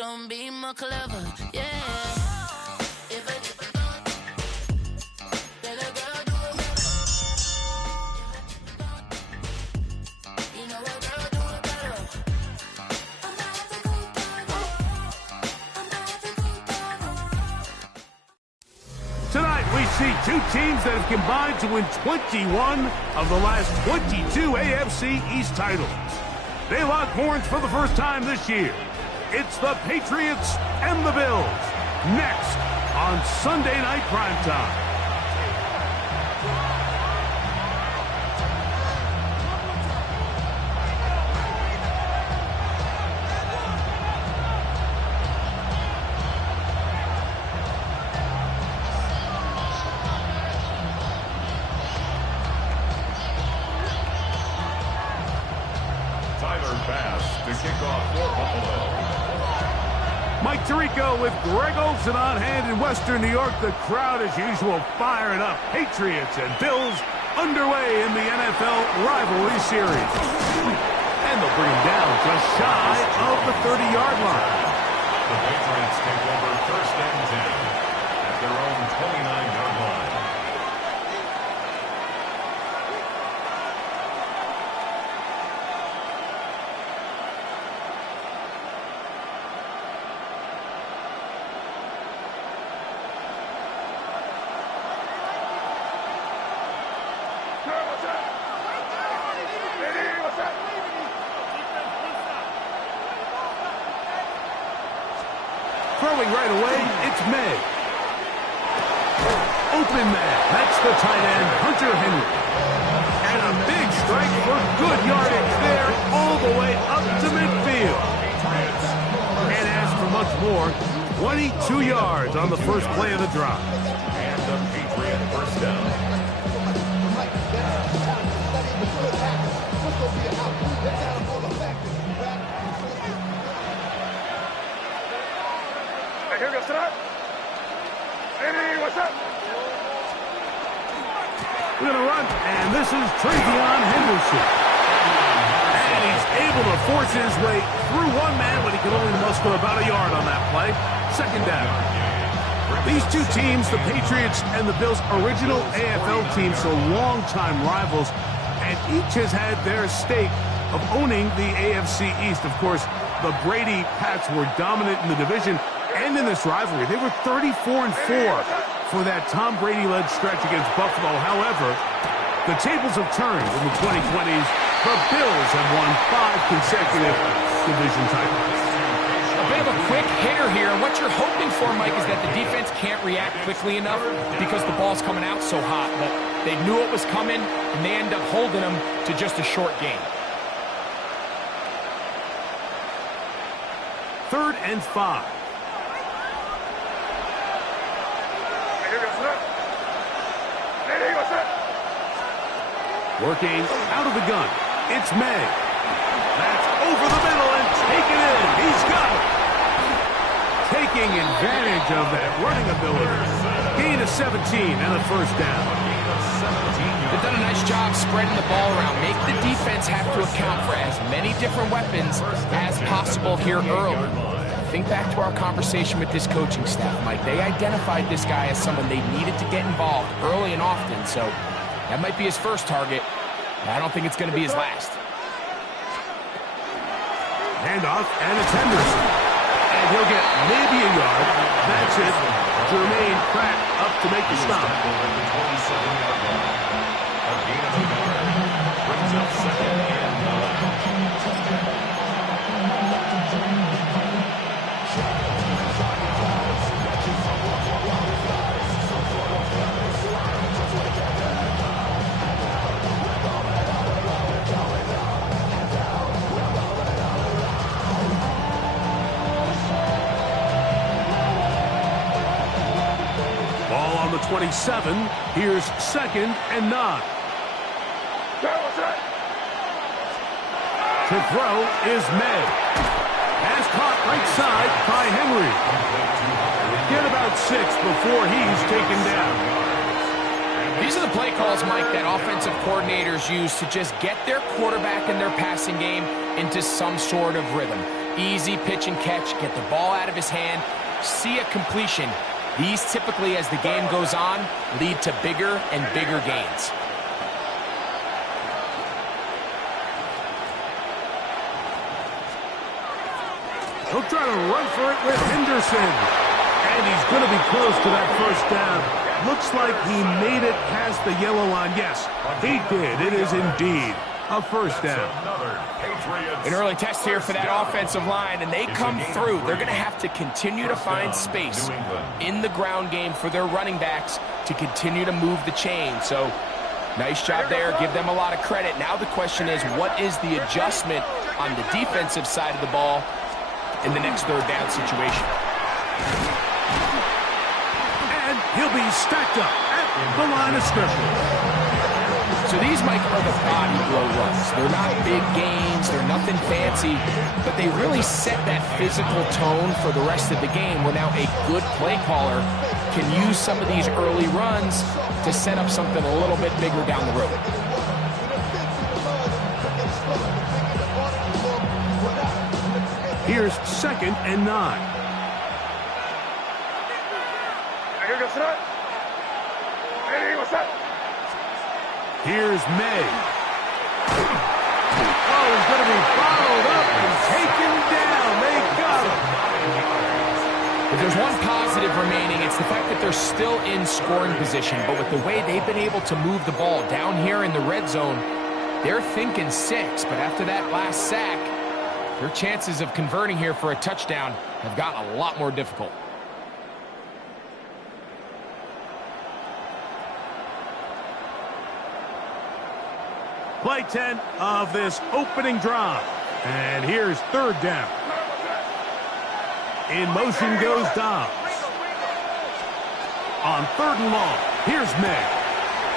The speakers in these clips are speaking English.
gonna be more clever, yeah. Tonight, we see two teams that have combined to win 21 of the last 22 AFC East titles. They lock horns for the first time this year. It's the Patriots and the Bills. Next on Sunday Night Primetime. Mike Tirico with Greg Olsen on hand in Western New York. The crowd, as usual, firing up. Patriots and Bills underway in the NFL rivalry series. And they'll bring him down just shy of the 30-yard line. The Patriots take over first and 10 at their own 29-yard line. Throwing right away, it's May. Open man. That's the tight end, Hunter Henry. And a big strike for good yardage there all the way up to midfield. And as for much more, 22 yards on the first play of the drive. And the Patriot first down. Here goes tonight. Hey, what's up? We're going to run, and this is Travion Henderson. And he's able to force his way through one man, but he can only muster about a yard on that play. Second down. These two teams, the Patriots and the Bills, original AFL teams, so longtime rivals, and each has had their stake of owning the AFC East. Of course, the Brady Pats were dominant in the division and in this rivalry. They were 34-4 for that Tom Brady-led stretch against Buffalo. However, the tables have turned in the 2020s. The Bills have won 5 consecutive division titles. A bit of a quick hitter here. What you're hoping for, Mike, is that the defense can't react quickly enough because the ball's coming out so hot. But they knew it was coming, and they end up holding them to just a short gain. 3rd and 5. Working out of the gun. It's May. That's over the middle and taken in. He's got it. Taking advantage of that running ability. Gain of 17 and a first down. They've done a nice job spreading the ball around. Make the defense have to account for as many different weapons as possible here early. Think back to our conversation with this coaching staff, Mike. They identified this guy as someone they needed to get involved early and often, so that might be his first target. I don't think it's going to be his last. Handoff, and it's Henderson. And he'll get maybe a yard. That's it. Jermaine Pratt up to make the stop. A gain of a yard. Brings up 2nd and 9. Ball on the 27. Here's 2nd and 9. To throw is May. Has caught right side by Henry. Get about 6 before he's taken down. These are the play calls, Mike, that offensive coordinators use to just get their quarterback and their passing game into some sort of rhythm. Easy pitch and catch, get the ball out of his hand, see a completion. These typically, as the game goes on, lead to bigger and bigger gains. He'll try to run for it with Henderson. And he's going to be close to that first down. Looks like he made it past the yellow line. Yes, he did. It is indeed a first down. An early test here for that offensive line, and they come through. They're going to have to continue to find space in the ground game for their running backs to continue to move the chain. So, nice job there. Give them a lot of credit. Now the question is, what is the adjustment on the defensive side of the ball in the next third down situation? And he'll be stacked up at the line of scrimmage. So these, Mike, are the body blow runs. They're not big gains, they're nothing fancy, but they really set that physical tone for the rest of the game, where now a good play caller can use some of these early runs to set up something a little bit bigger down the road. Here's 2nd and 9. Here's May. Oh, he's going to be followed up and taken down. They got him. If there's one positive remaining, it's the fact that they're still in scoring position. But with the way they've been able to move the ball down here in the red zone, they're thinking 6. But after that last sack, their chances of converting here for a touchdown have gotten a lot more difficult. Play 10 of this opening drive. And here's 3rd down. In motion goes Dobbs. On 3rd and long, here's May.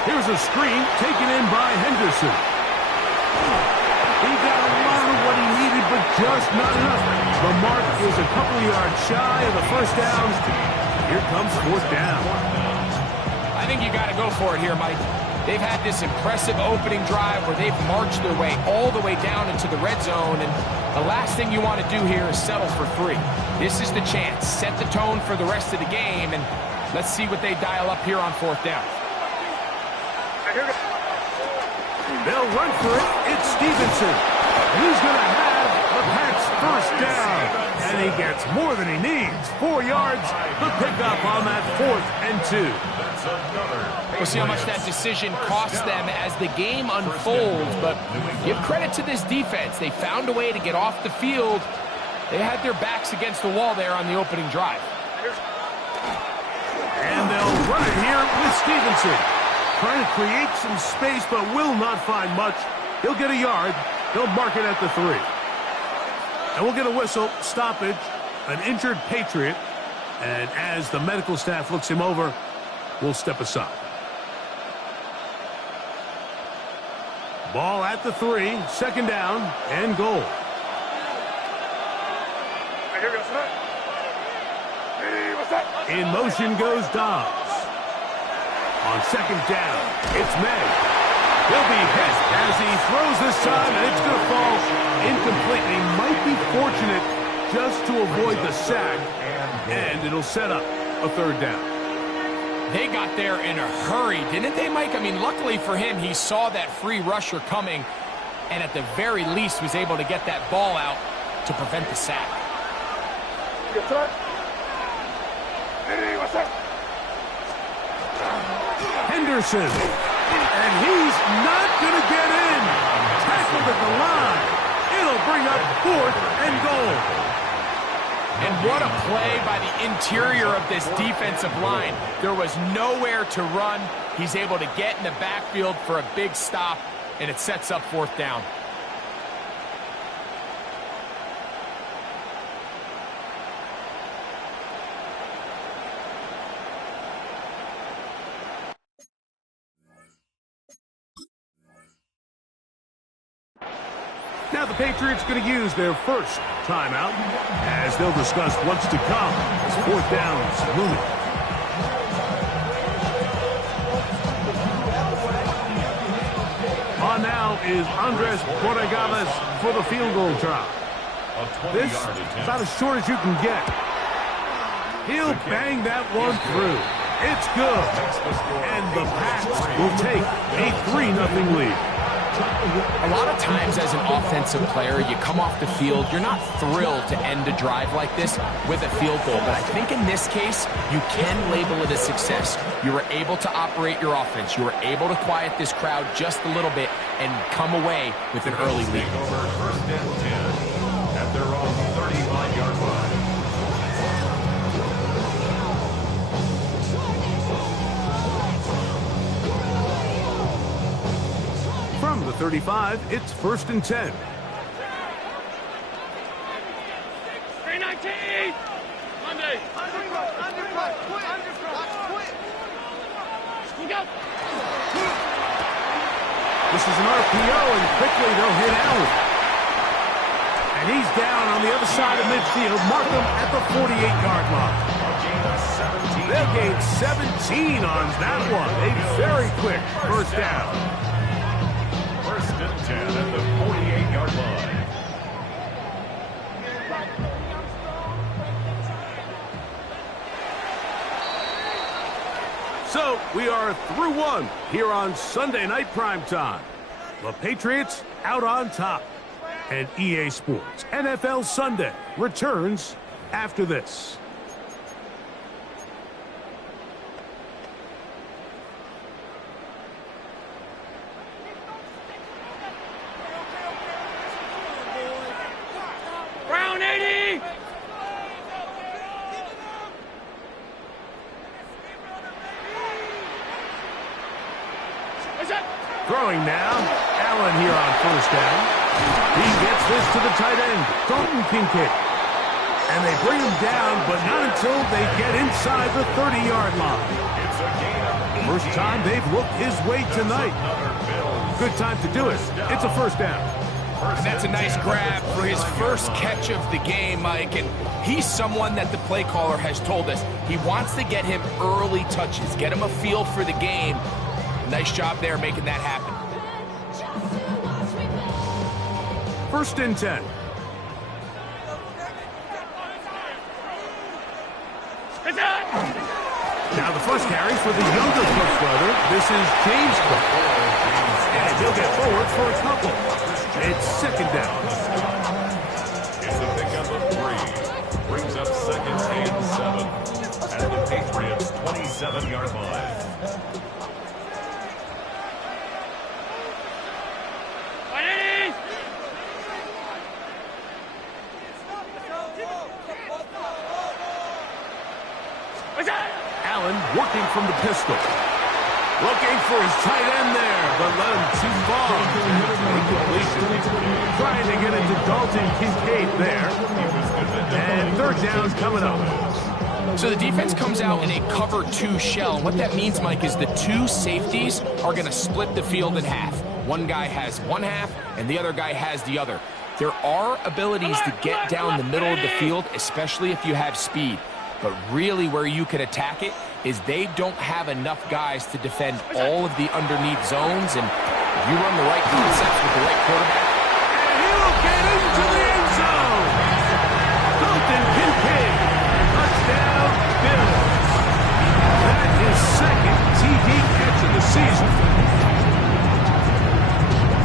Here's a screen taken in by Henderson. He got a lot of what he needed, but just not enough. The mark is a couple of yards shy of the first down. Here comes 4th down. I think you got to go for it here, Mike. They've had this impressive opening drive where they've marched their way all the way down into the red zone, and the last thing you want to do here is settle for 3. This is the chance. Set the tone for the rest of the game, and let's see what they dial up here on 4th down. They'll run for it. It's Stevenson. He's going to have the Pats' first down, and he gets more than he needs. 4 yards, the pickup on that 4th and 2. We'll see how much that decision costs them as the game unfolds, but give credit to this defense. They found a way to get off the field. They had their backs against the wall there on the opening drive. And they'll run it here with Stevenson. Trying to create some space, but will not find much. He'll get a yard. They'll mark it at the 3. And we'll get a whistle, stoppage, an injured Patriot. And as the medical staff looks him over, we'll step aside. Ball at the 3, 2nd down, and goal. In motion goes Dobbs. On 2nd down, it's May. He'll be hit as he throws this time, and it's going to fall incomplete. He might be fortunate just to avoid the sack, and it'll set up a 3rd down. They got there in a hurry, didn't they, Mike? I mean, luckily for him, he saw that free rusher coming, and at the very least was able to get that ball out to prevent the sack. Henderson, and he's not going to get in. Tackled at the line. It'll bring up 4th and goal. And what a play by the interior of this defensive line. There was nowhere to run. He's able to get in the backfield for a big stop, and it sets up 4th down. Now the Patriots going to use their first timeout as they'll discuss what's to come as 4th down's looming. On now is Andres Borregales for the field goal try. This is about as short as you can get. He'll bang that one through. It's good. And the Pats will take a 3-0 lead. A lot of times as an offensive player, you come off the field, you're not thrilled to end a drive like this with a field goal. But I think in this case, you can label it a success. You were able to operate your offense. You were able to quiet this crowd just a little bit and come away with an early lead. Over 1st and 10 at their own 35-yard line. From the 35, it's 1st and 10. 319! Monday! Undercut! Quit! This is an RPO, and quickly they'll hit Allen. And he's down on the other side of midfield. Mark him at the 48-yard line. They'll gain 17 on that one. A very quick first down. 1st and 10 at the 48-yard line. So we are through one here on Sunday Night Primetime. The Patriots out on top. And EA Sports NFL Sunday returns after this. Brown 80! Throwing now. Allen here on first down. He gets this to the tight end, Dalton Kincaid. And they bring him down, but not until they get inside the 30-yard line. First time they've looked his way tonight. Good time to do it. It's a first down. And that's a nice grab for his first catch of the game, Mike. And he's someone that the play caller has told us he wants to get him early touches, get him a feel for the game. Nice job there making that happen. 1st and 10. Now the first carry for the younger Cook brother. This is James Cook. And he'll get forward for a couple. It's 2nd down. It's a pickup of 3. Brings up 2nd and 7 at the Patriots' 27-yard line. Allen working from the pistol. Looking for his tight end there, but let him too far. Incompletion. Trying to get into Dalton Kincaid there. And 3rd down coming up. So the defense comes out in a cover 2 shell. And what that means, Mike, is the 2 safeties are going to split the field in half. One guy has one half, and the other guy has the other. There are abilities to get down the middle of the field, especially if you have speed. But really where you can attack it is they don't have enough guys to defend all of the underneath zones. And if you run the right concepts with the right quarterback. And he'll get into the end zone. Dalton Kincaid. Touchdown, Bills. That is 2nd TD catch of the season.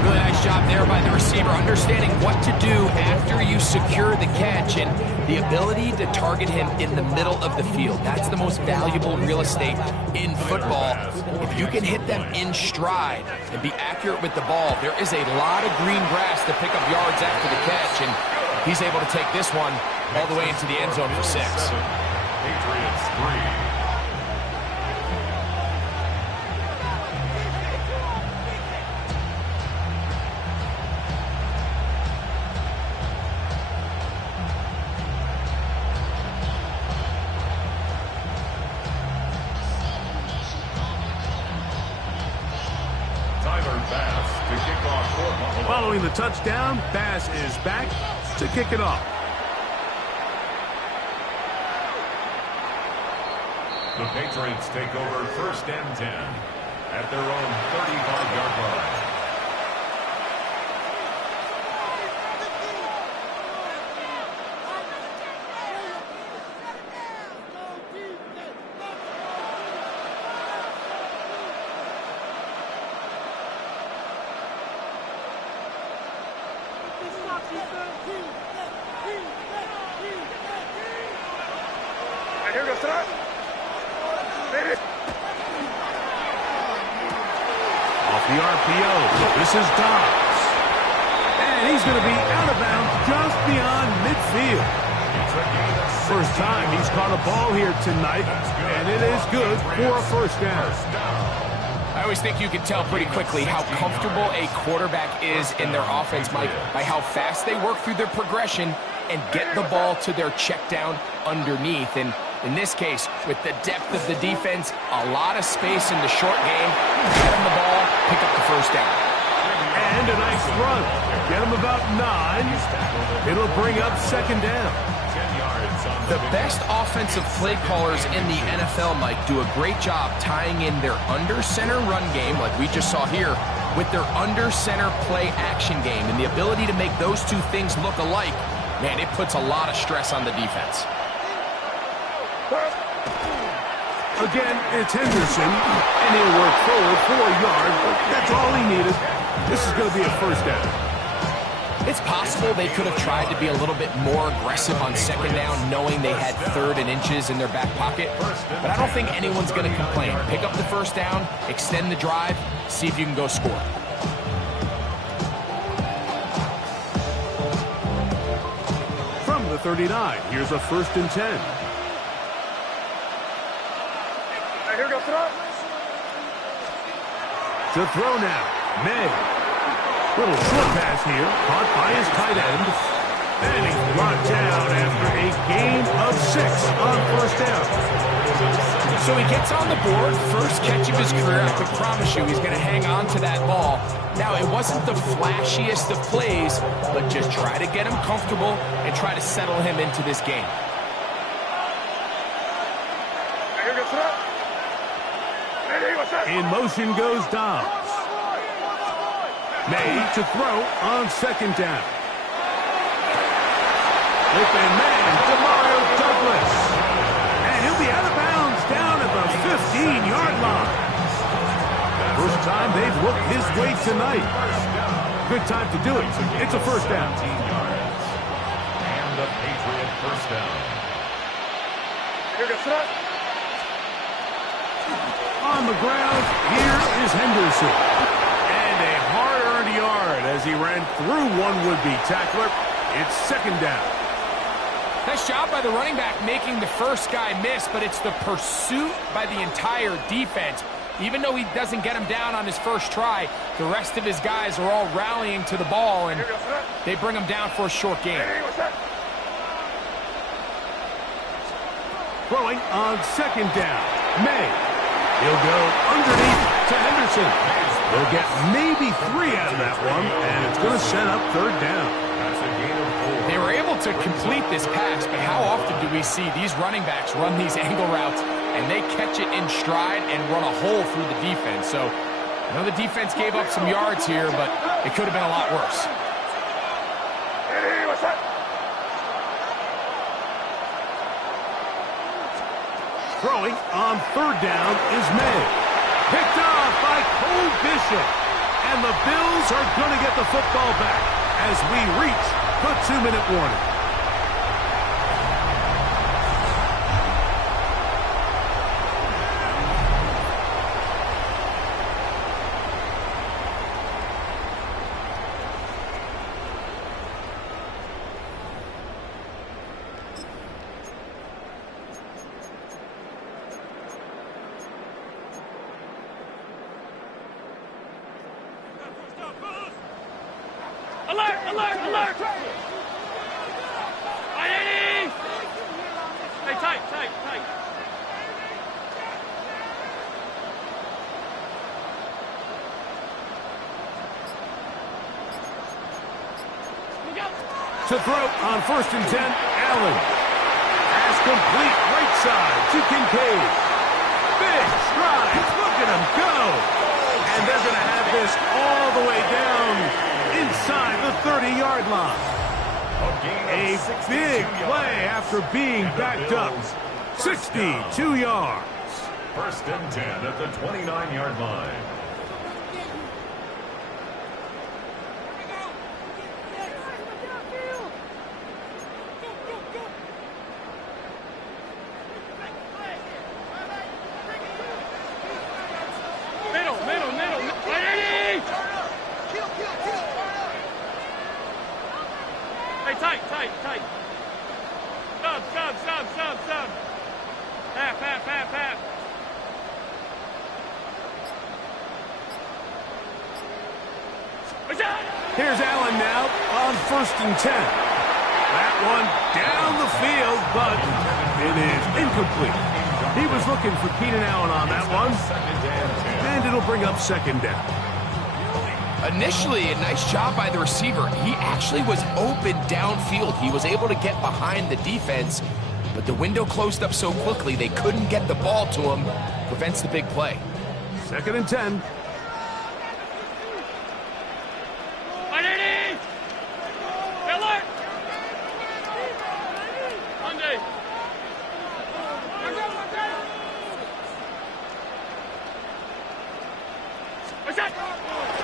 Really nice job there by the receiver, understanding what to do after you secure the catch and the ability to target him in the middle of the field. That's the most valuable real estate in football. If you can hit them in stride and be accurate with the ball, there is a lot of green grass to pick up yards after the catch, and he's able to take this one all the way into the end zone for 6. Patriots 3. Following the touchdown, Bass is back to kick it off. The Patriots take over 1st and 10 at their own 35-yard line. And here goes Trot. Off the RPO. This is Dobbs. And he's going to be out of bounds just beyond midfield. First time he's caught a ball here tonight, and it is good for a first down. I always think you can tell pretty quickly how comfortable a quarterback is in their offense, Mike, by how fast they work through their progression and get the ball to their check down underneath. And in this case, with the depth of the defense, a lot of space in the short game, get him the ball, pick up the first down. And a nice run. Get him about 9. It'll bring up second down. The best offensive play callers in the NFL, Mike, do a great job tying in their under-center run game, like we just saw here, with their under-center play action game. And the ability to make those two things look alike, man, it puts a lot of stress on the defense. Again, it's Henderson, and he'll work forward for a yard. That's all he needed. This is going to be a first down. It's possible they could have tried to be a little bit more aggressive on second down, knowing they had 3rd and inches in their back pocket. But I don't think anyone's going to complain. Pick up the first down, extend the drive, see if you can go score. From the 39, here's a 1st and 10. And here goes Trot. To throw now, May. Little short pass here, caught by his tight end. And he's brought down after a gain of 6 on first down. So he gets on the board, first catch of his career. I can promise you he's going to hang on to that ball. Now, it wasn't the flashiest of plays, but just try to get him comfortable and try to settle him into this game. And here goes Trot. And he was set. In motion goes Dobbs. May to throw on second down. Open man, Demario Douglas. And he'll be out of bounds down at the 15-yard line. First time they've looked his way tonight. Good time to do it. It's a first down. And the Patriot first down. Here goes Trot. On the ground, here is Henderson. Yard as he ran through one would-be tackler. It's second down. Nice job by the running back making the first guy miss, but it's the pursuit by the entire defense. Even though he doesn't get him down on his first try, the rest of his guys are all rallying to the ball, and they bring him down for a short gain. Throwing on second down. May. He'll go underneath to Henderson. They'll get maybe 3 out of that one, and it's going to set up third down. That's a gain of 4. They were able to complete this pass, but how often do we see these running backs run these angle routes, and they catch it in stride and run a hole through the defense? So I know the defense gave up some yards here, but it could have been a lot worse. And he was set. Throwing on third down is May. Picked off by Cole Bishop. And the Bills are going to get the football back as we reach the 2-minute warning. Alert! Alert! Alert! Hey, tight, tight, tight. To throw on 1st and 10, Allen. Pass complete right side to Kincaid. Big strides, look at him go. And they're going to have this all the way down inside the 30-yard line. A big play after being backed up. 62 yards. 1st and 10 at the 29-yard line. tight, tight. Sub. Half. Here's Allen now on 1st and 10. That one down the field, but it is incomplete. He was looking for Keenan Allen on that one, and it'll bring up 2nd down. Initially, a nice job by the receiver. He actually was open downfield. He was able to get behind the defense, but the window closed up so quickly they couldn't get the ball to him. Prevents the big play. 2nd and 10.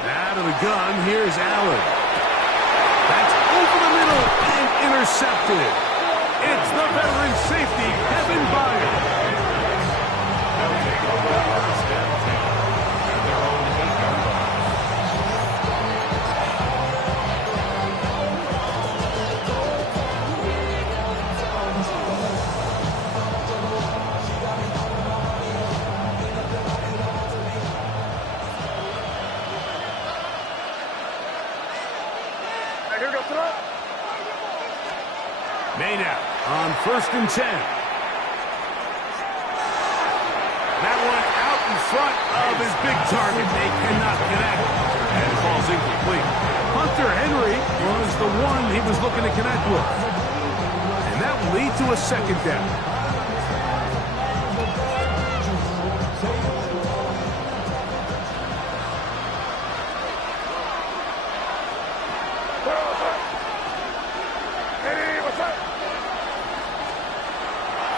Out of the gun, here's Allen. That's over the middle and intercepted. It's the veteran safety, Kevin Byard. They'll take it over 1st and 10 at their own 8-yard line. May now on 1st and 10. That one out in front of his big target. They cannot connect. And it falls incomplete. Hunter Henry was the one he was looking to connect with. And that will lead to a 2nd down.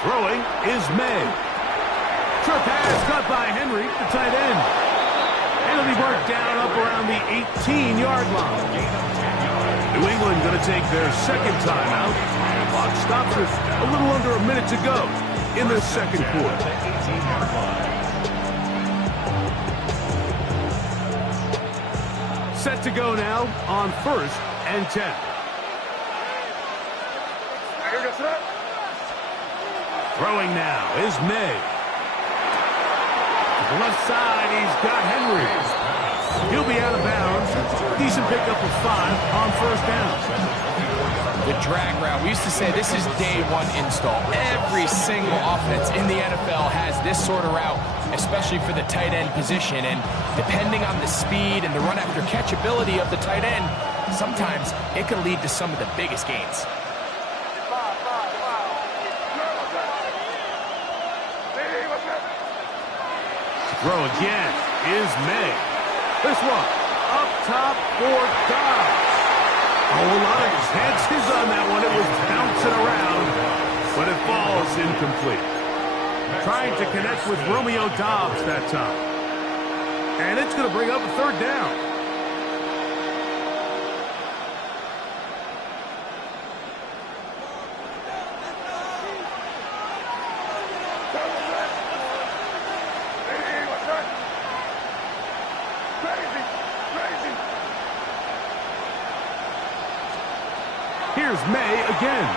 Throwing is May. Short pass cut by Henry, the tight end. And it'll be worked down up around the 18-yard line. New England going to take their 2nd timeout. The clock stops with a little under a minute to go in the 2nd quarter. Set to go now on 1st and 10. Throwing now is May. To the left side, he's got Henry. He'll be out of bounds. Decent pickup of 5 on 1st down. The drag route. We used to say this is day one install. Every single offense in the NFL has this sort of route, especially for the tight end position. And depending on the speed and the run after catch ability of the tight end, sometimes it can lead to some of the biggest gains. Throw again is May. This one up top for Dobbs. A whole lot of chances on that one. It was bouncing around, but it falls incomplete. Trying to connect with Romeo Dobbs that time. And it's going to bring up a 3rd down. Here's May again.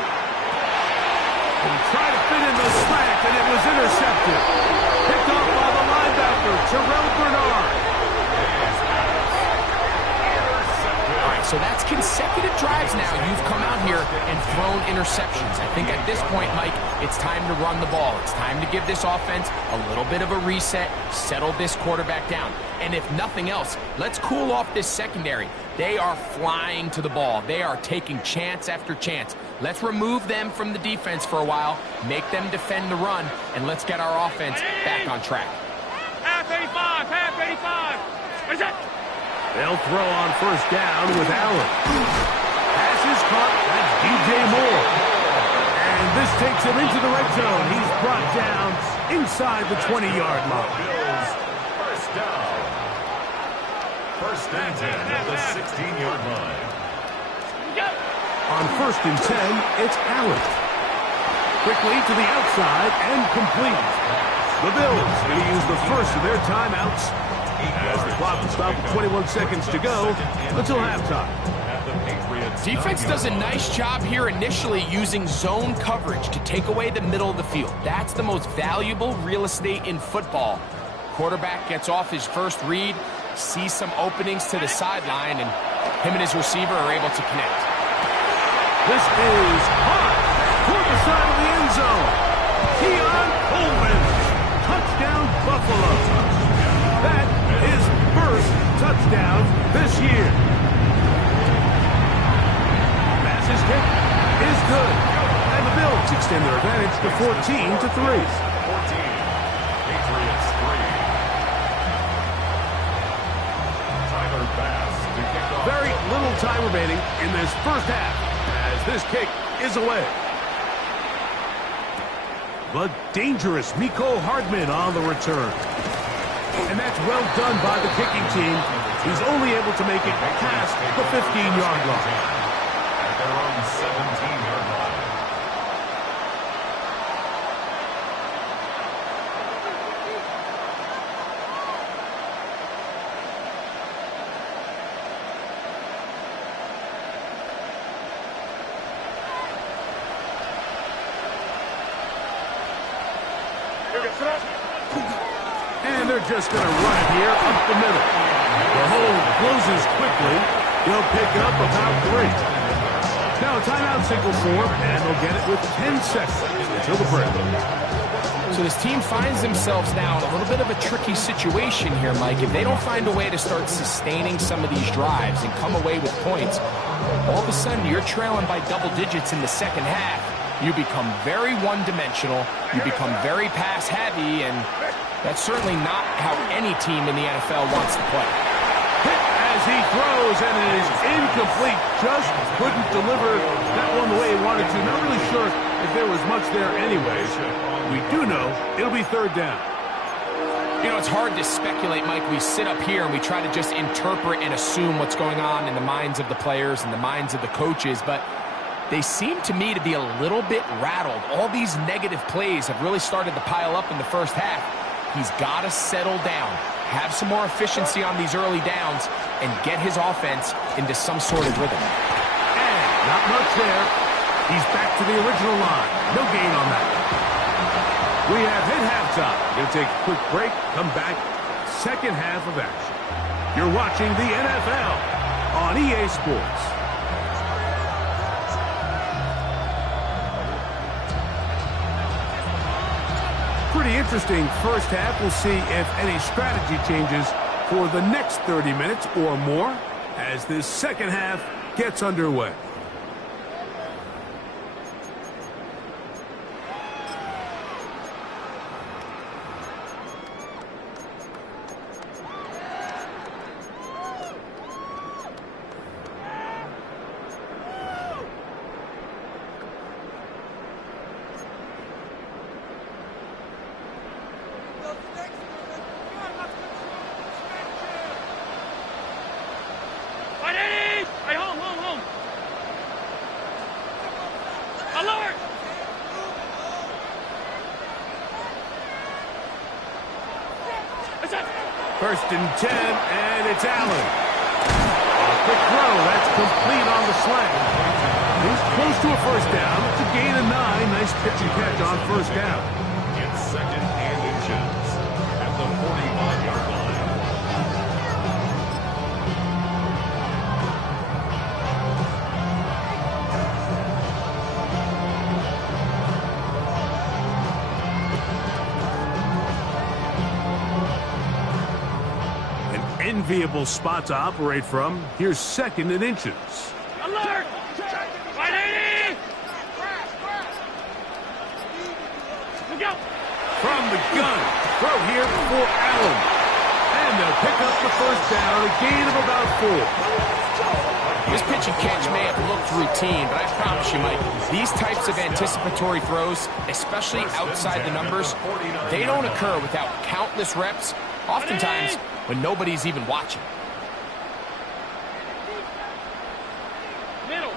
And try to fit in the slant, and it was intercepted. Picked off by the linebacker, Terrell Bernard. All right, so that's consecutive drives now. You've come out here and thrown interceptions. I think at this point, Mike, it's time to run the ball. It's time to give this offense a little bit of a reset, settle this quarterback down. And if nothing else, let's cool off this secondary. They are flying to the ball. They are taking chance after chance. Let's remove them from the defense for a while, make them defend the run, and let's get our offense back on track. Half 85. What's that? They'll throw on 1st down with Allen. Pass is caught. That's DJ Moore. And this takes him into the red zone. He's brought down inside the 20-yard line. Bills, 1st down. 1st and 10 at the 16-yard line. On 1st and 10, it's Allen. Quickly to the outside and complete. The Bills going to use the first of their timeouts as the clock will stop with 21 seconds to go until halftime. the Patriots. Defense does a nice job here initially using zone coverage to take away the middle of the field. That's the most valuable real estate in football. Quarterback gets off his first read, sees some openings to the sideline, and him and his receiver are able to connect. This is hot toward the side of the end zone. Keon Coleman, touchdown Buffalo. That is first touchdown this year. Pass's kick is good, and the Bills extend their advantage to 14-3. 14. Patriots 3. Tyler Bass to kick off. Very little time remaining in this first half as this kick is away. The dangerous Mecole Hardman on the return. And that's well done by the kicking team. He's only able to make it past the 15-yard line. At their own 17-yard line. And they're just going to run it here up the middle. The hole closes quickly. He'll pick up about 3. Now a timeout signal for him, and they'll get it with 10 seconds until the break. So this team finds themselves now in a little bit of a tricky situation here, Mike. If they don't find a way to start sustaining some of these drives and come away with points, all of a sudden you're trailing by double digits in the second half. You become very one-dimensional, you become very pass-heavy, and that's certainly not how any team in the NFL wants to play. Hit as he throws, and it is incomplete. Just couldn't deliver that one the way he wanted to. Not really sure if there was much there anyways. We do know it'll be third down. You know, it's hard to speculate, Mike. We sit up here and we try to just interpret and assume what's going on in the minds of the players and the minds of the coaches, but they seem to me to be a little bit rattled. All these negative plays have really started to pile up in the first half. He's got to settle down, have some more efficiency on these early downs, and get his offense into some sort of rhythm. And not much there. He's back to the original line. No gain on that. We have hit halftime. We'll take a quick break, come back, second half of action. You're watching the NFL on EA Sports. Pretty interesting first half. We'll see if any strategy changes for the next 30 minutes or more as this second half gets underway. First and 10, and it's Allen. A quick throw, that's complete on the slant. He's close to a first down. It's a gain of 9. Nice pitch and catch on first down. It's second and inches at the 45-yard line. Enviable spot to operate from. Here's second and inches. Alert! 180! Look out! From the gun, throw here for Allen. And they'll pick up the first down, a gain of about 4. This pitch and catch may have looked routine, but I promise you, Mike, these types of anticipatory throws, especially outside the numbers, they don't occur without countless reps, oftentimes when nobody's even watching. Middle.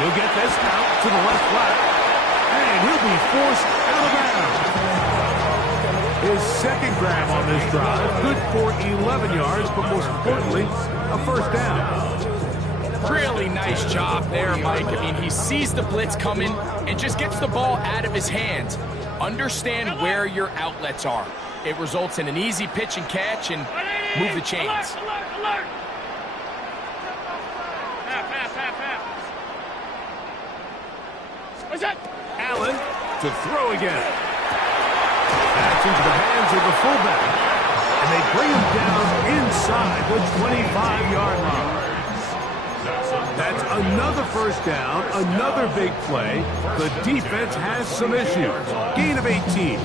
He'll get this out to the left flat, and he'll be forced out of bounds. His second grab on this drive, good for 11 yards, but most importantly, a first down. Really nice job there, Mike. I mean, he sees the blitz coming and just gets the ball out of his hands. Understand where your outlets are. It results in an easy pitch and catch and move the chains. Alert! What's that? Allen to throw again. That's into the hands of the fullback. And they bring him down inside the 25-yard line. That's another first down, another big play. The defense has some issues. Gain of 18.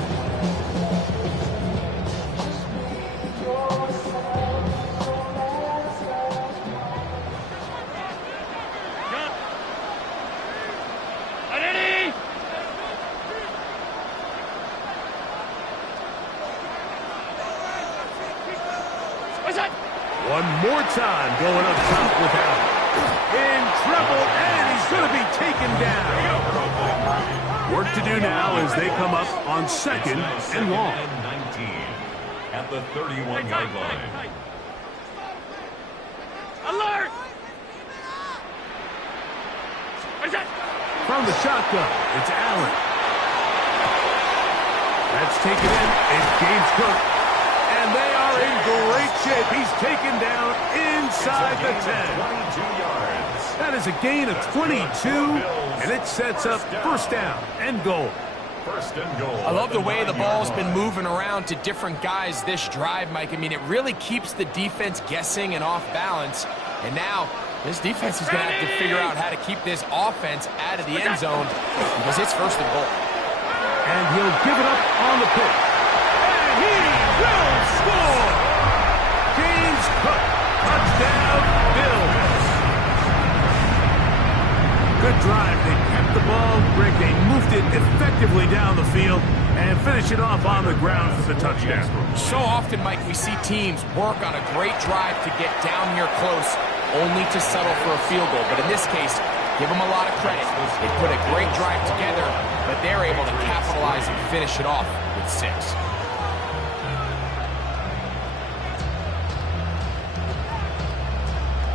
One more time going up top with Allen. In trouble, and he's going to be taken down. Work to do now as they come up on second and long. 19 at the 31-yard line. Alert! What's that? From the shotgun, it's Allen. That's taken in. It's James Cook. And they are in great shape. He's taken down inside the 10. 22 yards. That is a gain of 22, and it sets up first down and goal. First and goal. I love the way the ball's been moving around to different guys this drive, Mike. I mean, it really keeps the defense guessing and off balance. And now, this defense is going to have to figure out how to keep this offense out of the end zone because it's first and goal. And he'll give it up on the pick. And he will score! James Cook, touchdown, Bills. Good drive. They kept the ball. Greg, they moved it effectively down the field and finish it off on the ground for the touchdown. So often, Mike, we see teams work on a great drive to get down here close, only to settle for a field goal. But in this case, give them a lot of credit. They put a great drive together, but they're able to capitalize and finish it off with 6.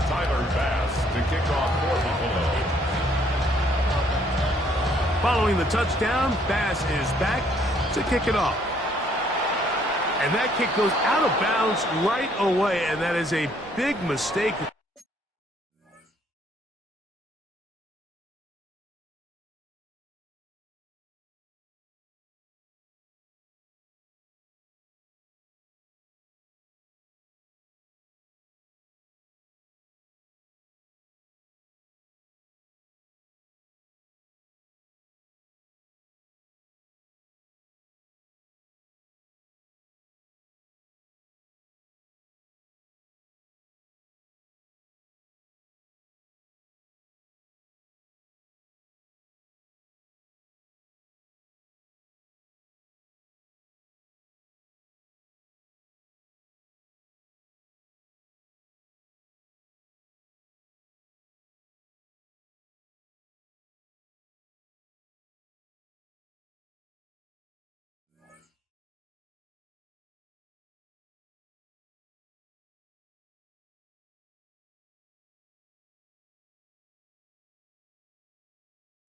Tyler Bass to kick off for Buffalo. Following the touchdown, Bass is back to kick it off. And that kick goes out of bounds right away, and that is a big mistake.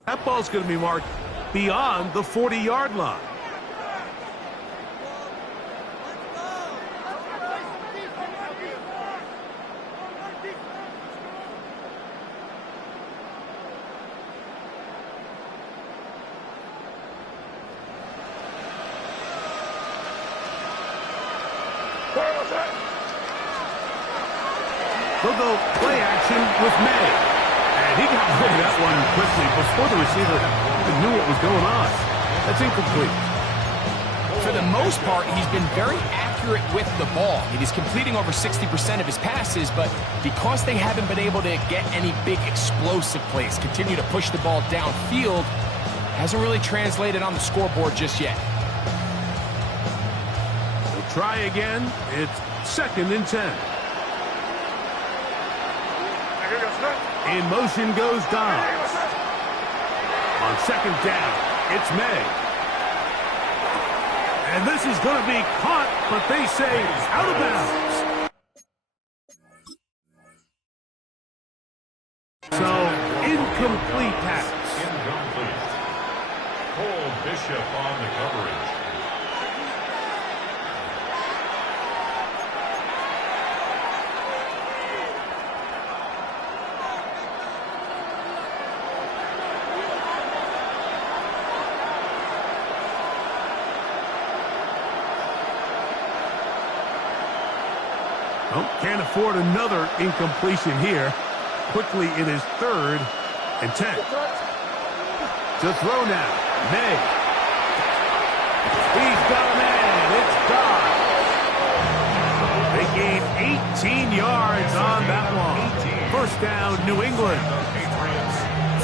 That ball's going to be marked beyond the 40-yard line. They'll go play action with May. And he got rid of that one quickly before the receiver even knew what was going on. That's incomplete. For the most part, he's been very accurate with the ball. He's completing over 60% of his passes, but because they haven't been able to get any big explosive plays, continue to push the ball downfield, hasn't really translated on the scoreboard just yet. They'll try again. It's 2nd and 10. In motion goes Dobbs. On 2nd down, it's May. And this is going to be caught, but they say out of bounds. So, incomplete pass. Incomplete. Cole Bishop on the coverage. Oh, can't afford another incompletion here. Quickly, it is 3rd and 10. To throw now. May. He's got a man. It's gone. They gained 18 yards on that one. First down, New England.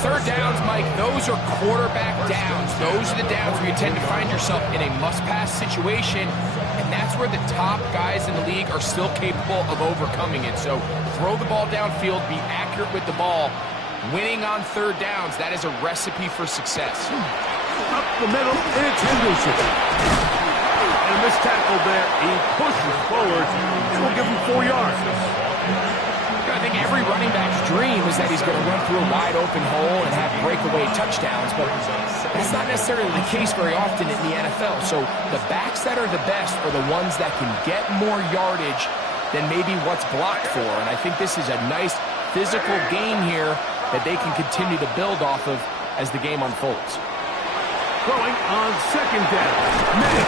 Third downs, Mike, those are quarterback downs. Those are the downs where you tend to find yourself in a must-pass situation, and that's where the top guys in the league are still capable of overcoming it. So throw the ball downfield, be accurate with the ball. Winning on third downs, that is a recipe for success. Up the middle, it's Henderson. And this tackle there, he pushes forward, and we'll give him 4 yards. I think every running back's dream is that he's going to run through a wide open hole and have breakaway touchdowns, but that's not necessarily the case very often in the NFL. So the backs that are the best are the ones that can get more yardage than maybe what's blocked for. And I think this is a nice physical game here that they can continue to build off of as the game unfolds. Throwing on second down. May.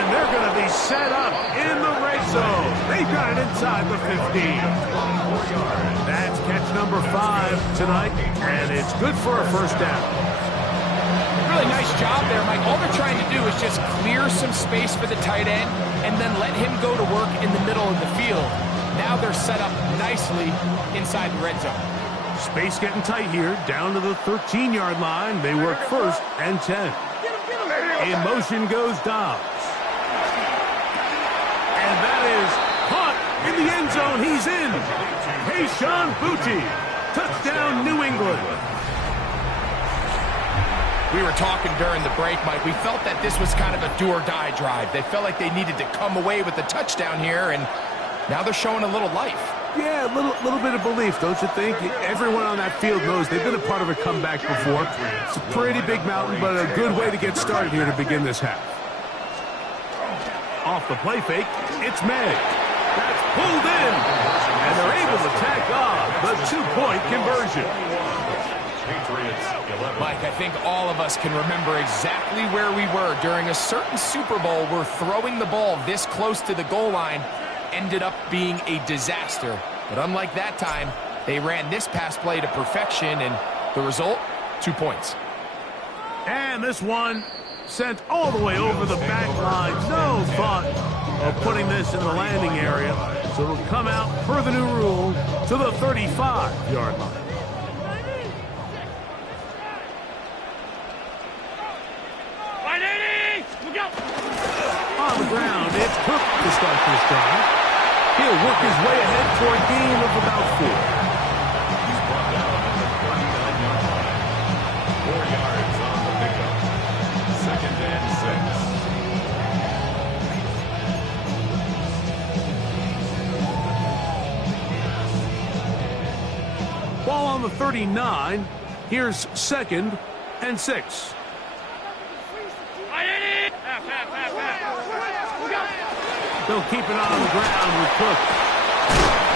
And they're going to be set up in the red zone. They've got it inside the 15. That's catch number 5 tonight, and it's good for a first down. Really nice job there, Mike. All they're trying to do is just clear some space for the tight end and then let him go to work in the middle of the field. Now they're set up nicely inside the red zone. Space getting tight here, down to the 13-yard line. They work 1st and 10. In motion goes Dobbs. And that is caught in the end zone. He's in. Kayshon Boutte. Touchdown, New England. We were talking during the break, Mike. We felt that this was kind of a do-or-die drive. They felt like they needed to come away with the touchdown here, and now they're showing a little life. Yeah, a little bit of belief, don't you think? Everyone on that field knows they've been a part of a comeback before. It's a pretty big mountain, but a good way to get started here to begin this half. Off the play fake, it's May. That's pulled in, and they're able to tack on the 2-point conversion. Mike, I think all of us can remember exactly where we were during a certain Super Bowl where throwing the ball this close to the goal line ended up being a disaster. But unlike that time, they ran this pass play to perfection, and the result, 2 points. And this one sent all the way over the back line. No thought of putting this in the landing area. So it'll come out, per the new rule, to the 35-yard line. On the ground, it's Cook to start this drive. He'll work his way ahead for a gain of about 4. He's brought down at the 39-yard line. 4 yards on the pickup. 2nd and 6. Ball on the 39. Here's 2nd and 6. They'll keep it on the ground with Cook.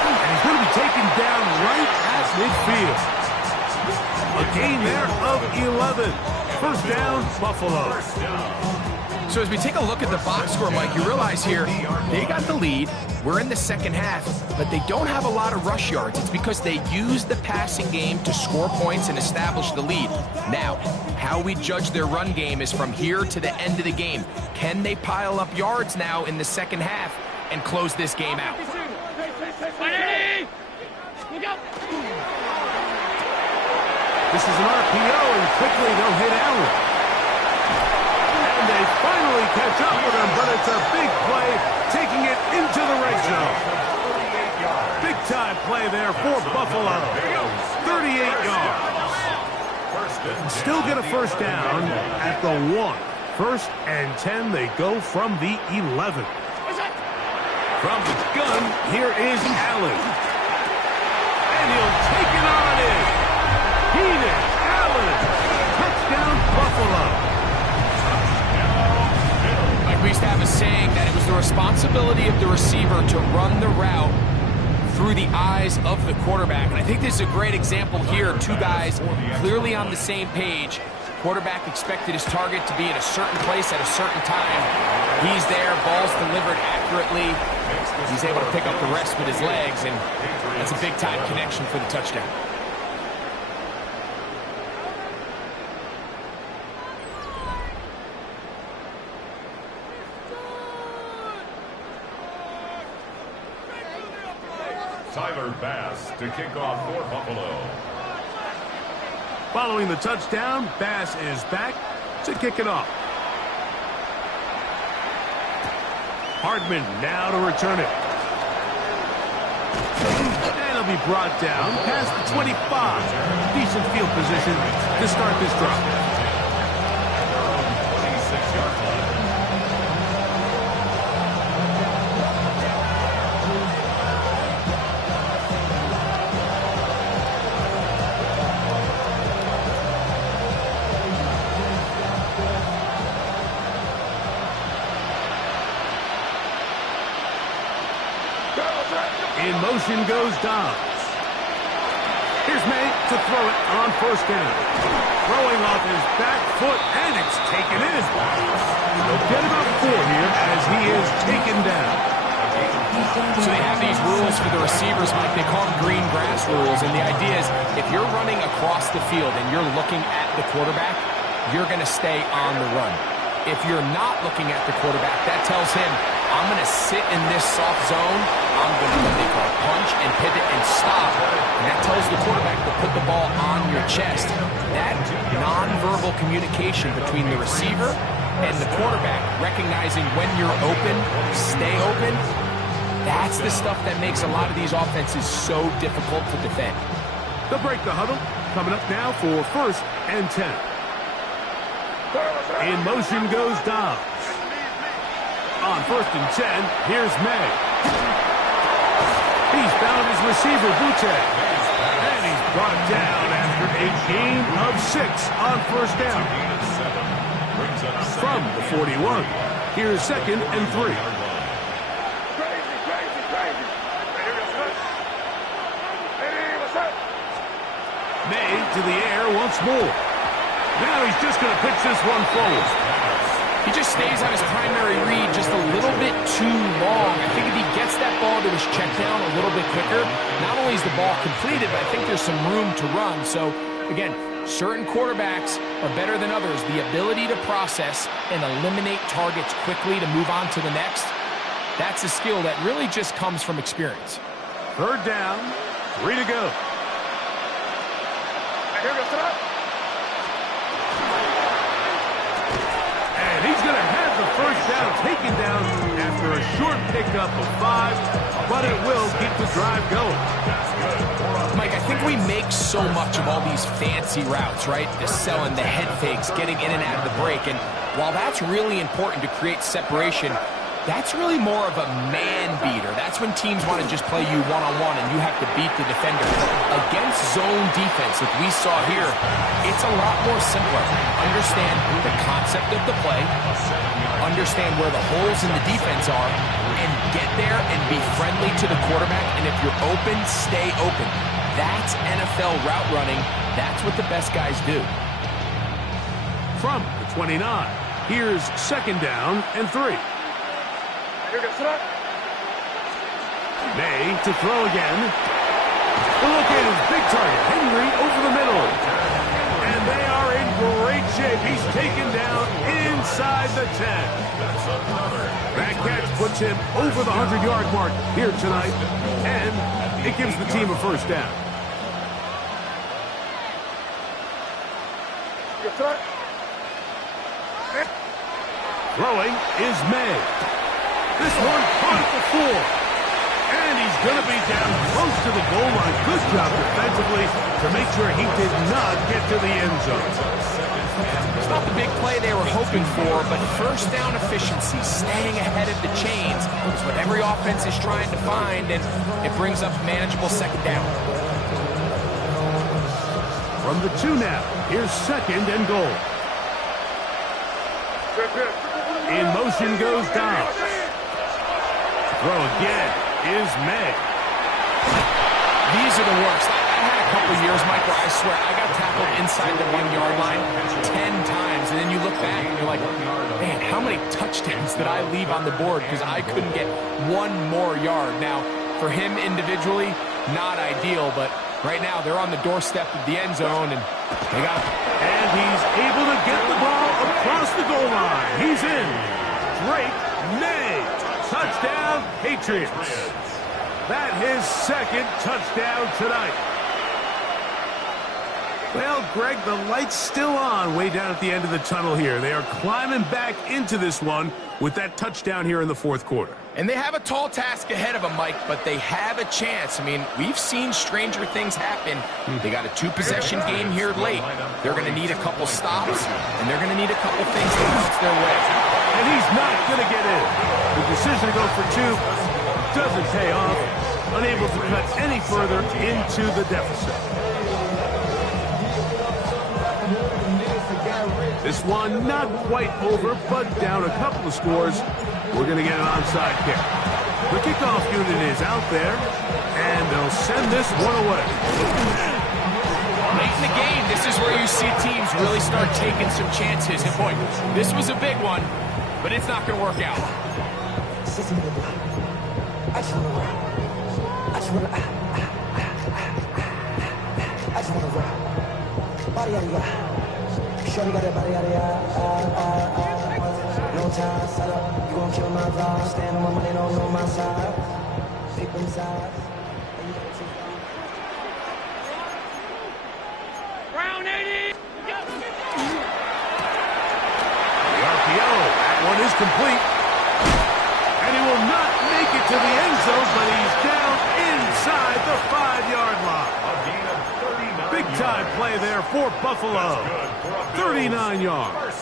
And he's going to be taken down right at midfield. A gain there of 11. First down, Buffalo. So as we take a look at the box score, Mike, you realize here they got the lead. We're in the second half, but they don't have a lot of rush yards. It's because they use the passing game to score points and establish the lead. Now, how we judge their run game is from here to the end of the game. Can they pile up yards now in the second half and close this game out? This is an RPO, and quickly they'll hit Allen. And they finally catch up with him, but it's a big play, taking it into the red zone. Big-time play there for Buffalo. 38 yards. Still get a first down at the 1. First and 10, they go from the 11. From the gun, here is Allen. And he'll take it on in. Keenan Allen. Touchdown, Buffalo. Like we used to have a saying that it was the responsibility of the receiver to run the route through the eyes of the quarterback. And I think this is a great example here. Two guys clearly on the same page. Quarterback expected his target to be in a certain place at a certain time. He's there, ball's delivered accurately. He's able to pick up the rest with his legs, and that's a big-time connection for the touchdown. Tyler Bass to kick off for Buffalo. Following the touchdown, Bass is back to kick it off. Hardman now to return it. And it'll be brought down past the 25. Decent field position to start this drive. 26-yard line. In motion goes Dobbs. Here's May to throw it on first down. Throwing off his back foot, and it's taken in. They'll get about 4 here as he is taken down. So they have these rules for the receivers, Mike. They call them green grass rules. And the idea is if you're running across the field and you're looking at the quarterback, you're going to stay on the run. If you're not looking at the quarterback, that tells him, I'm going to sit in this soft zone. I'm going to what they call punch and pivot and stop. And that tells the quarterback to put the ball on your chest. That nonverbal communication between the receiver and the quarterback, recognizing when you're open, stay open, that's the stuff that makes a lot of these offenses so difficult to defend. They'll break the huddle. Coming up now for first and 10. In motion goes Dobbs. On first and 10, here's May. He's found his receiver, Butte. And he's brought down after a gain of 6 on first down. From the 41, here's second and 3. May to the air once more. Now he's just going to pitch this one forward. He just stays on his primary read just a little bit too long. I think if he gets that ball to his check down a little bit quicker, not only is the ball completed, but I think there's some room to run. So, again, certain quarterbacks are better than others. The ability to process and eliminate targets quickly to move on to the next, that's a skill that really just comes from experience. Third down, 3 to go. And he's going to have the first down taken down after a short pickup of 5, but it will keep the drive going. Mike, I think we make so much of all these fancy routes, right? The selling, the head fakes, getting in and out of the break. And while that's really important to create separation, that's really more of a man beater. That's when teams want to just play you one-on-one and you have to beat the defender. Against zone defense, like we saw here, it's a lot more simpler. Understand the concept of the play, understand where the holes in the defense are, and get there and be friendly to the quarterback. And if you're open, stay open. That's NFL route running. That's what the best guys do. From the 29, here's second down and 3. May to throw again. The look at his big target, Henry, over the middle. And they are in great shape. He's taken down inside the 10. That catch puts him over the 100-yard mark here tonight, and it gives the team a first down. Throwing is May. This one caught at the 4. And he's going to be down close to the goal line. Good job defensively to make sure he did not get to the end zone. It's not the big play they were hoping for, but first down efficiency, staying ahead of the chains, is what every offense is trying to find, and it brings up manageable second down. From the 2 now, here's 2nd and goal. In motion goes Dobbs. Throw again is May. These are the worst. I had a couple years, Mike, where I swear I got tackled inside the 1-yard line 10 times, and then you look back and you're like, man, how many touchdowns did I leave on the board because I couldn't get one more yard? Now, for him individually, not ideal, but right now they're on the doorstep of the end zone, and they got him. And he's able to get the ball across the goal line. He's in. Drake May. Touchdown, Patriots. That his 2nd touchdown tonight. Well, Greg, the light's still on way down at the end of the tunnel here. They are climbing back into this one with that touchdown here in the 4th quarter. And they have a tall task ahead of them, Mike, but they have a chance. I mean, we've seen stranger things happen. They got a 2-possession game here late. They're going to need a couple stops, and they're going to need a couple things to bounce their way. And he's not going to get in. The decision to go for 2 doesn't pay off. Unable to cut any further into the deficit. This one not quite over, but down a couple of scores. We're going to get an onside kick. The kickoff unit is out there, and they'll send this one away. Late in the game, this is where you see teams really start taking some chances. And boy, this was a big one, but it's not going to work out. Shorty got that body out of no time, set up, you gon' kill my vibe. Stand on my money, don't know my side. Pick them sides. Round 80. The RPO, that one is complete. And he will not make it to the end zone, but he's down inside the 5-yard line. Big-time play there for Buffalo. 39 yards.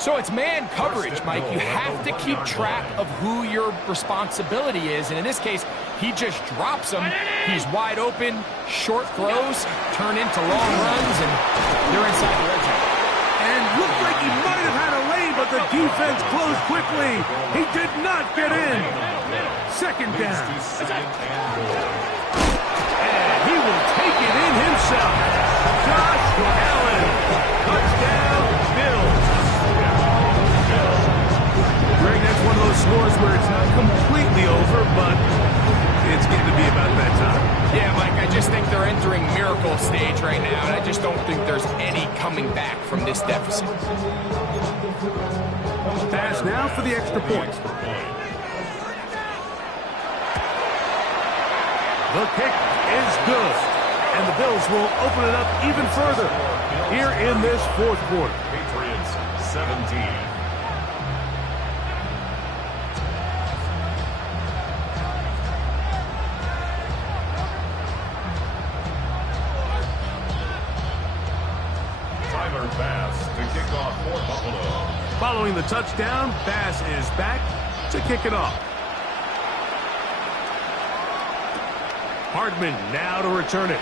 So it's man coverage, Mike. You have to keep track of who your responsibility is. And in this case, he just drops him. He's wide open. Short throws turn into long runs, and they're inside the red zone. And looked like he might have had a lane, but the defense closed quickly. He did not get in. 2nd down. And he will take it in himself. Josh Allen. Touchdown, Bills. Greg, that's one of those scores where it's not completely over, but it's getting to be about that time. Yeah, Mike, I just think they're entering miracle stage right now, and I just don't think there's any coming back from this deficit. Pass now for the extra point. The kick is good, and the Bills will open it up even further here in this 4th quarter. Patriots 17. Tyler Bass to kick off for Buffalo. Following the touchdown, Bass is back to kick it off. Hardman now to return it.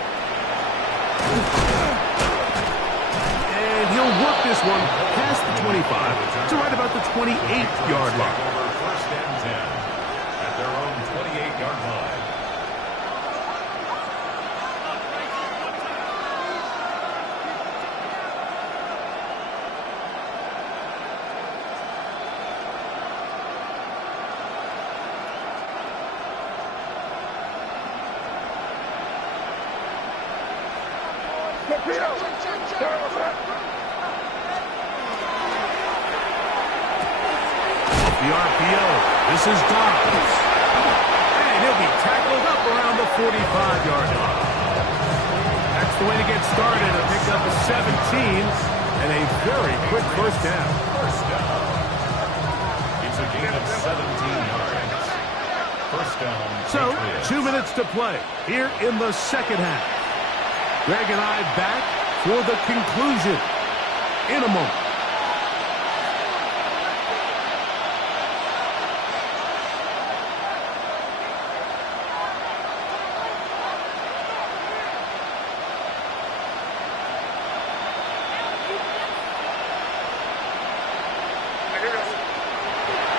And he'll work this one past the 25 to right about the 28-yard line. First and 10 at their own 28-yard line. Torpedo. The RPO. This is Dobbs. And he'll be tackled up around the 45-yard line. That's the way to get started. A pick up a 17 and a very quick first down. It's a gain of 17 yards. First down. So, Patriots. 2 minutes to play here in the 2nd half. Greg and I back for the conclusion in a moment.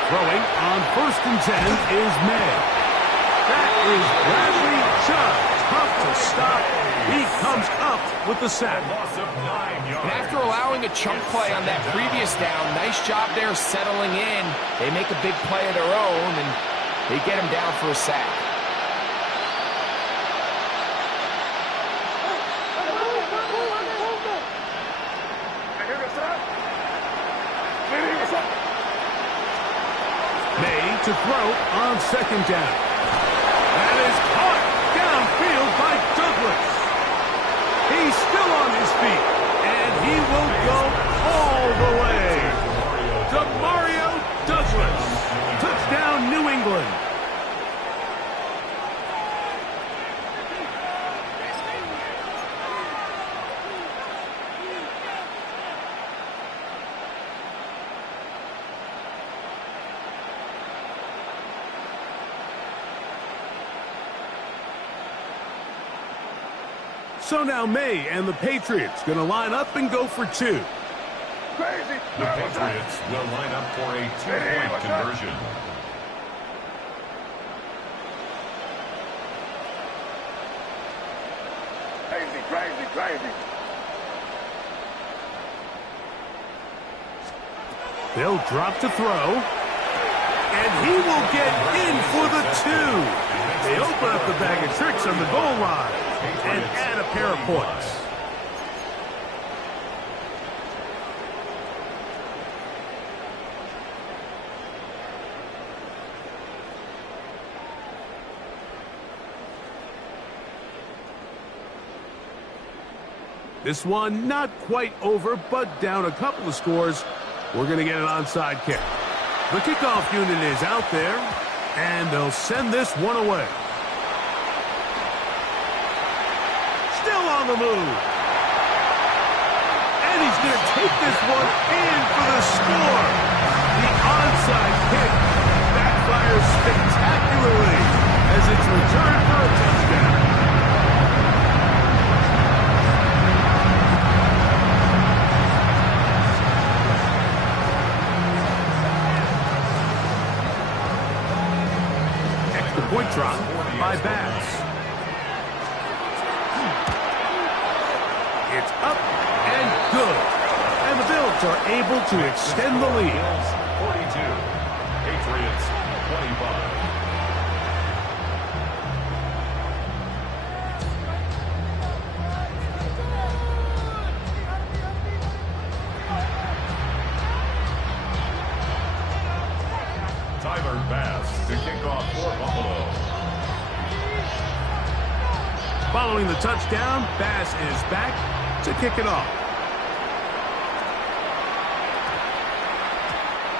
Throwing on 1st and 10 is May. That is Bradley Chubb. Tough to stop. He comes up with the sack. And after allowing a chunk play on that previous down, nice job there settling in. They make a big play of their own, and they get him down for a sack. May to throw on 2nd down. That is caught downfield by Douglas. He's still on his feet, and he will go all the way. Demario Douglas. Touchdown, New England. So now May and the Patriots going to line up and go for 2. Crazy. The Patriots will line up for a 2-point conversion. Crazy, crazy, crazy. They'll drop to throw. And he will get in for the 2. They open up the bag of tricks on the goal line and add a pair of points. This one not quite over, but down a couple of scores. We're going to get an onside kick. The kickoff unit is out there, and they'll send this one away. Still on the move. And he's going to take this one in for the score. The onside kick backfires spectacularly as it's returned for a touchdown. Point drop by Bass. It's up and good. And the Bills are able to extend the lead. 42. Patriots 25. Tyler Bass to kick off for Buffalo. Following the touchdown, Bass is back to kick it off.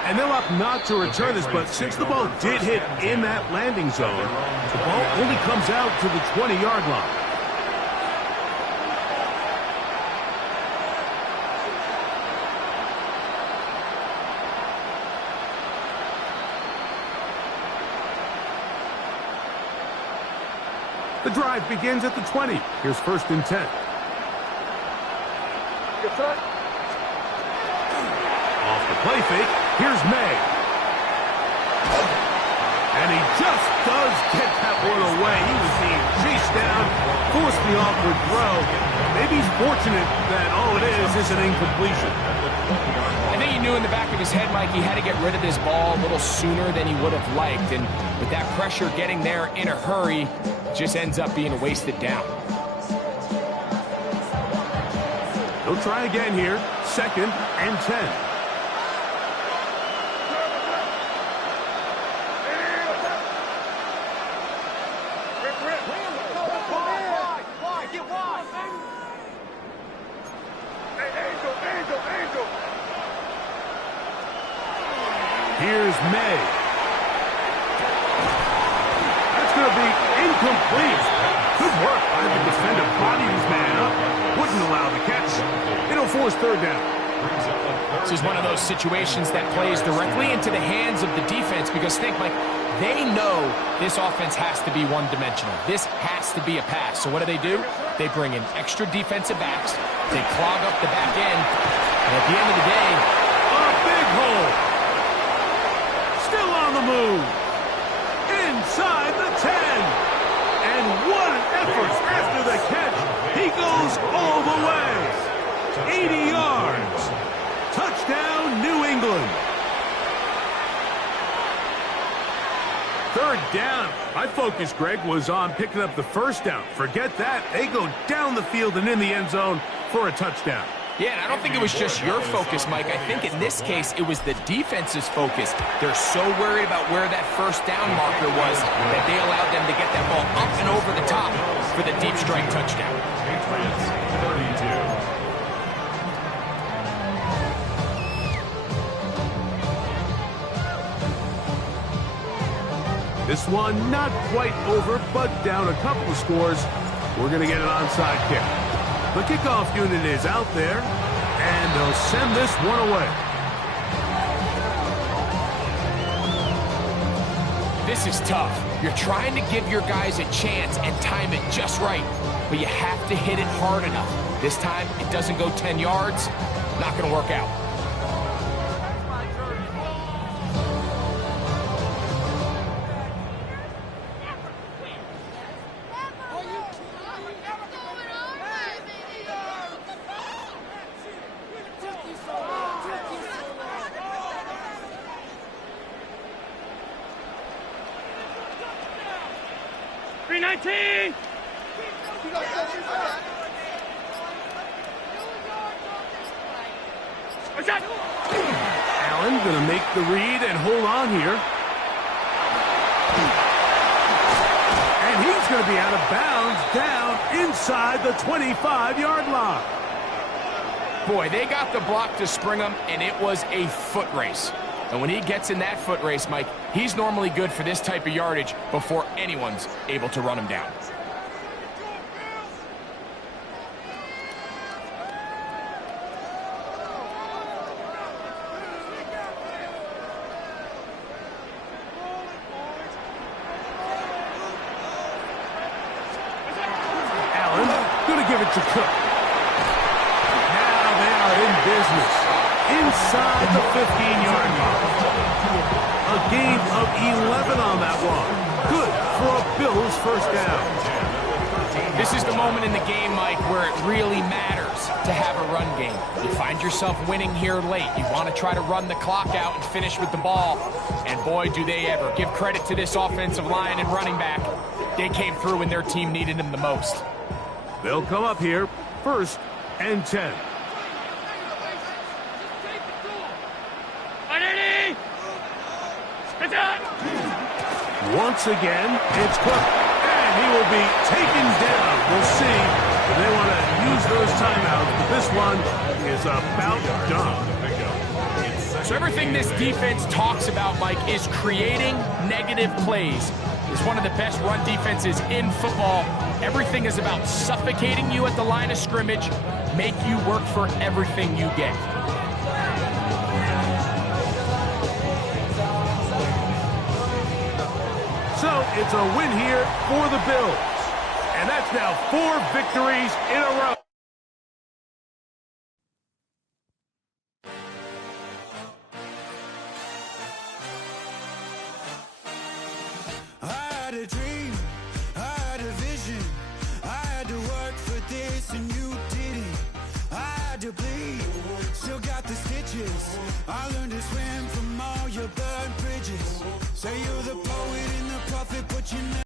And they'll opt not to return this, but since the ball did hit in that landing zone, the ball only comes out to the 20-yard line. The drive begins at the 20. Here's 1st and 10. Off the play fake, here's May. And he just does get that one away. He was being chased down, forced the awkward throw. Maybe he's fortunate that all it is an incompletion. I think he knew in the back of his head, Mike, he had to get rid of this ball a little sooner than he would have liked. And with that pressure getting there in a hurry, just ends up being a wasted down. He'll try again here. 2nd and 10. Here's May. That's going to be incomplete. Good work by the defender. Bodied his man up. Wouldn't allow the catch. It'll force 3rd down. This is one of those situations that plays directly into the hands of the defense because think, Mike, they know this offense has to be one-dimensional. This has to be a pass. So what do? They bring in extra defensive backs. They clog up the back end. And at the end of the day, a big hole. Still on the move. Inside the 10. And what an effort after the catch. He goes all the way. 80 yards. Touchdown, New England. Third down. My focus, Greg, was on picking up the first down. Forget that. They go down the field and in the end zone for a touchdown. Yeah, and I don't think it was just your focus, Mike. I think in this case, it was the defense's focus. They're so worried about where that first down marker was that they allowed them to get that ball up and over the top for the deep strike touchdown. Patriots 32. This one not quite over, but down a couple of scores. We're going to get an onside kick. The kickoff unit is out there, and they'll send this one away. This is tough. You're trying to give your guys a chance and time it just right, but you have to hit it hard enough. This time, it doesn't go 10 yards. Not going to work out. Allen going to make the read and hold on here. And he's going to be out of bounds down inside the 25-yard line. Boy, they got the block to Springham, and it was a foot race. And when he gets in that foot race, Mike, he's normally good for this type of yardage before anyone's able to run him down. Give it to Cook. Now they are in business. Inside the 15-yard line. A gain of 11 on that one. Good for a Bills first down. This is the moment in the game, Mike, where it really matters to have a run game. You find yourself winning here late. You want to try to run the clock out and finish with the ball. And boy, do they ever. Give credit to this offensive line and running back. They came through when their team needed them the most. They'll come up here, 1st and 10. Once again, it's Cook, and he will be taken down. We'll see if they want to use those timeouts, but this one is about done. So everything this defense talks about, Mike, is creating negative plays. It's one of the best run defenses in football. Everything is about suffocating you at the line of scrimmage, make you work for everything you get. So it's a win here for the Bills. And that's now 4 victories in a row. I had a dream, I had a vision, I had to work for this and you didn't. I had to bleed, still got the stitches. I learned to swim from all your burned bridges. Say you're the poet and the prophet, but you never